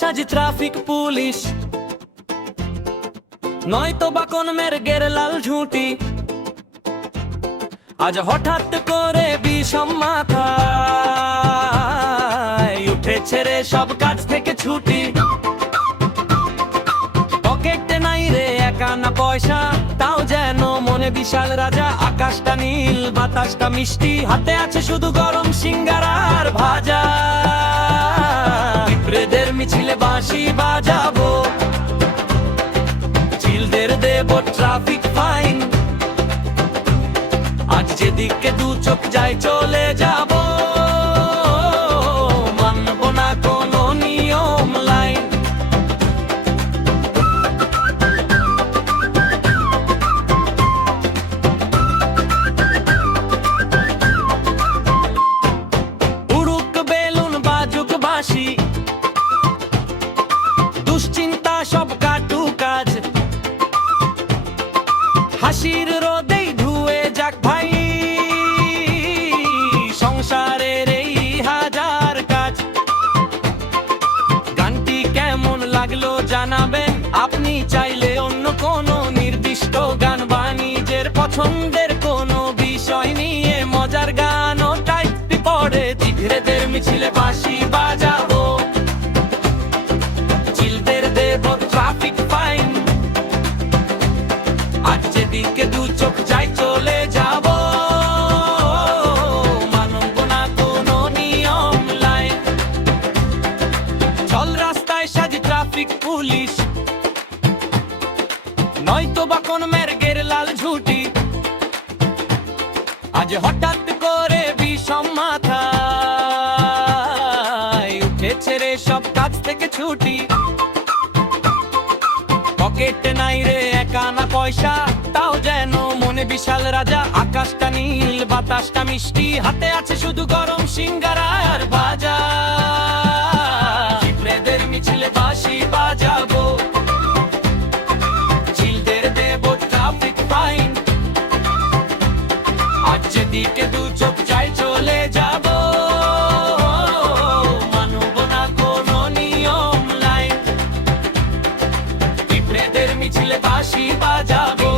সাজি traffic police, নয়তো বা কোন মেরগের লাল ঝুঁটি। আজ হঠাৎ করে বিষম মাথায় উঠেছে রে সব কাজ থেকে ছুটি। পকেটে নাই রে একানা পয়সা, তাও যেন মনে বিশাল রাজা। আকাশটা নীল, বাতাসটা মিষ্টি, হাতে আছে শুধু গরম সিঙ্গারা আর ভাজা। পিঁপড়েদের মিছিলে বাঁশি বাজাবো, চিলদের দেব ট্রাফিক ফাইন। আজ যেদিকে দু চোখ যায় চলে যাব, মানব না কোনো নিয়ম লাইন। উড়ুক বেলুন বাজুক বাঁশি, দুশ্চিন্তা সব কাটু কাজ। হাসির রোদেই ধুয়ে যাক ভাই সংসারের এই হাজার কাজ। গানটি কেমন লাগলো জানাবেন আপনি, চাইলে অন্য কোনো নির্দিষ্ট গান বা নিজের পছন্দের কোনো বিষয় নিয়ে মজার গানও টাইপ করে চিলদের মিছিলে বাঁশি বাজাবো, চিলদের দেব ট্রাফিক ফাইন। আজ যেদিকে দু চোখ যাই চলে যাব, মানব না কোনো নিয়ম লাইন। চল রাস্তায় সাজি ট্রাফিক পুলিশ, নয়তো বা কোন মেরগের লাল ঝুঁটি। আজ হঠাৎ করে বিষম মাথায় উঠেছে রে সব কাজ থেকে ছুটি। পকেটে নাই রে একানা পয়সা, তাও যেন মনে বিশাল রাজা। আকাশটা নীল, বাতাসটা মিষ্টি, হাতে আছে শুধু গরম সিঙ্গারা আর ভাজা। পিঁপড়েদের মিছিলে বাঁশি বাজাবো, চিলদের দেব ট্রাফিক ফাইন। আজ যেদিকে দু চোখ যাই চলে যাব, মানব না কোনো নিয়ম লাইন। পিঁপড়েদের মিছিলে বাঁশি বাজাবো,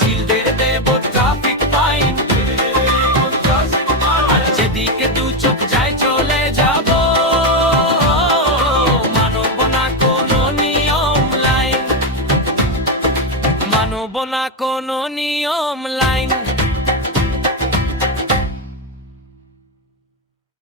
চিলদের দেব ট্রাফিক ফাইন। আজ যেদিকে দু চোখ যাই চলে যাব, মানব না কোনো নিয়ম লাইন, মানব না কোনো নিয়ম লাইন।